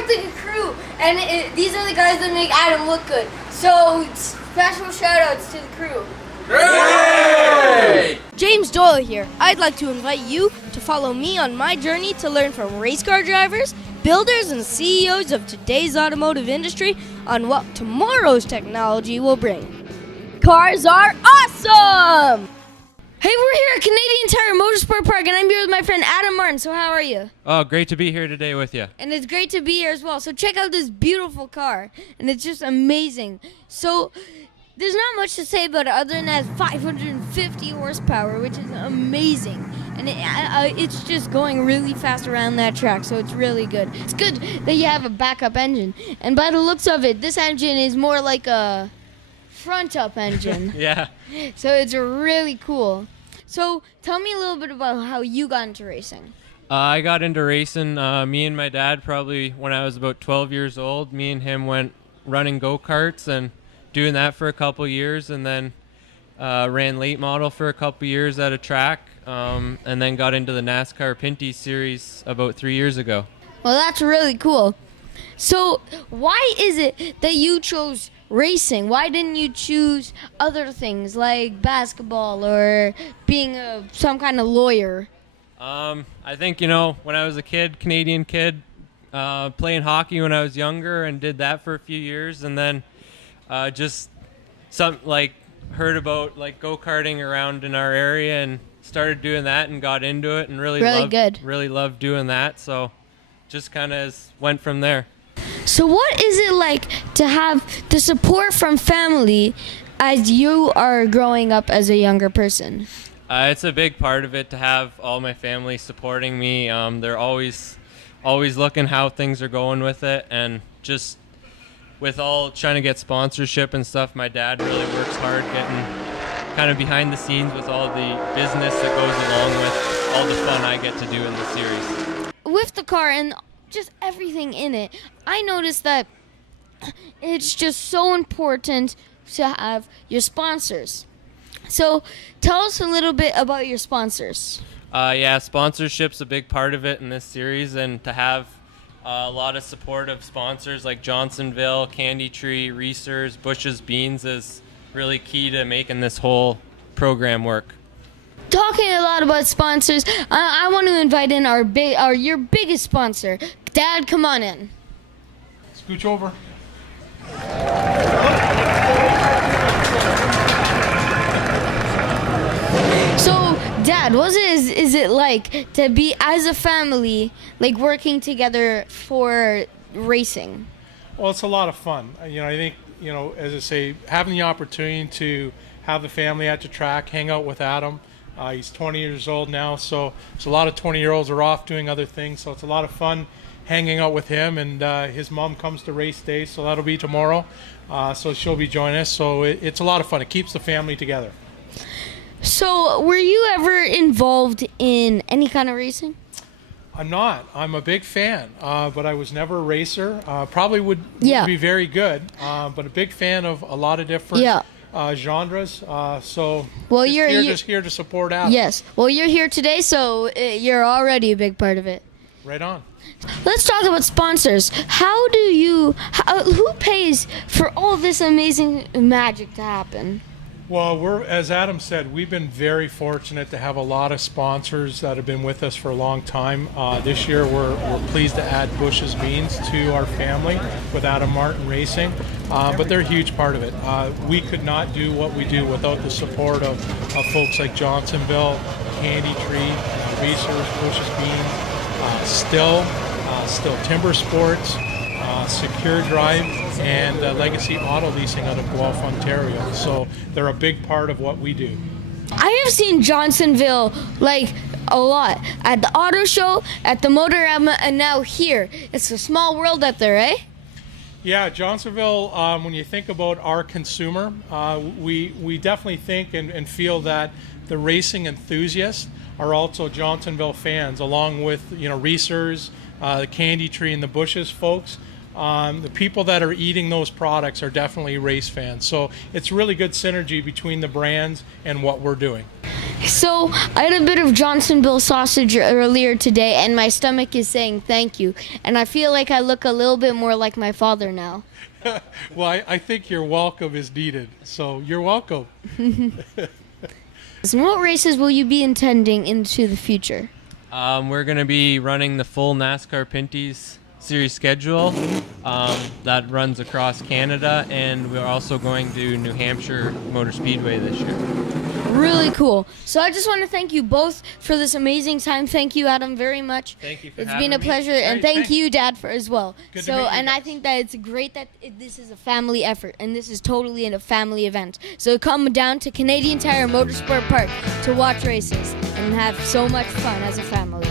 Johnsonville Crew, and these are the guys that make Adam look good. So special shout outs to the crew. Hooray! James Doyle here. I'd like to invite you to follow me on my journey to learn from race car drivers, builders, and CEOs of today's automotive industry on what tomorrow's technology will bring. Cars are awesome! Hey, we're here at Canadian Tire Motorsport Park, and I'm here with my friend Adam Martin. So how are you? Oh, great to be here today with you. And it's great to be here as well. So check out this beautiful car, and it's just amazing. So there's not much to say about it other than it has 550 horsepower, which is amazing. And it's just going really fast around that track, so it's really good. It's good that you have a backup engine. And by the looks of it, this engine is more like a front-up engine. Yeah. So it's really cool. So tell me a little bit about how you got into racing. I got into racing, me and my dad, probably when I was about 12 years old. Me and him went running go-karts and doing that for a couple years, and then ran late model for a couple years at a track, and then got into the NASCAR Pinty series about 3 years ago. Well, that's really cool. So why is it that you chose racing? Why didn't you choose other things like basketball or being some kind of lawyer? I think, when I was a kid, Canadian kid, playing hockey when I was younger, and did that for a few years, and then heard about go-karting around in our area and started doing that and got into it and really loved doing that. So just kind of went from there. So what is it like to have the support from family as you are growing up as a younger person? It's a big part of it to have all my family supporting me. They're always looking how things are going with it, and just with all trying to get sponsorship and stuff, my dad really works hard getting kind of behind the scenes with all the business that goes along with all the fun I get to do in the series. With the car and just everything in it, I noticed that it's just so important to have your sponsors. So tell us a little bit about your sponsors. Sponsorship's a big part of it in this series, and to have a lot of supportive sponsors like Johnsonville, Candy Tree, Reese's, Bush's Beans is really key to making this whole program work. Talking a lot about sponsors, I want to invite in your biggest sponsor. Dad, come on in. Scooch over. So, Dad, what is it like to be as a family, working together for racing? Well, it's a lot of fun. I think, as I say, having the opportunity to have the family at the track, hang out with Adam. He's 20 years old now, so a lot of 20-year-olds are off doing other things, so it's a lot of fun hanging out with him. And his mom comes to race day, so that'll be tomorrow. So she'll be joining us, so it's a lot of fun. It keeps the family together. So were you ever involved in any kind of racing? I'm not. I'm a big fan, but I was never a racer. Probably would be very good, but a big fan of a lot of different genres. You're just here to support Adam. Yes. Well, you're here today, so you're already a big part of it. Right on. Let's talk about sponsors. Who pays for all this amazing magic to happen? Well, as Adam said, we've been very fortunate to have a lot of sponsors that have been with us for a long time. This year, we're pleased to add Bush's Beans to our family with Adam Martin Racing, but they're a huge part of it. We could not do what we do without the support of folks like Johnsonville, Candy Tree, Reese's, Bush's Beans, Still Timber Sports, Secure Drive, and Legacy Auto Leasing out of Guelph, Ontario. So they're a big part of what we do. I have seen Johnsonville a lot at the auto show, at the Motorama, and now here. It's a small world up there, eh? Yeah, Johnsonville, when you think about our consumer, we definitely think and feel that the racing enthusiasts are also Johnsonville fans, along with Reese's, the Candy Tree, and the Bush's folks. The people that are eating those products are definitely race fans. So it's really good synergy between the brands and what we're doing. So I had a bit of Johnsonville sausage earlier today, and my stomach is saying thank you. And I feel like I look a little bit more like my father now. Well, I think your welcome is needed, so you're welcome. So what races will you be intending into the future? We're going to be running the full NASCAR Pinty's series schedule that runs across Canada, and we're also going to New Hampshire Motor Speedway this year. Really cool. So I just want to thank you both for this amazing time. Thank you, Adam, very much. Thank you for It's having been a me. pleasure, and Hey, thank thanks. you, Dad, for as well. Good to So, meet you and I guys. think that it's great that this is a family effort, and this is totally a family event. So come down to Canadian Tire Motorsport Park to watch races and have so much fun as a family.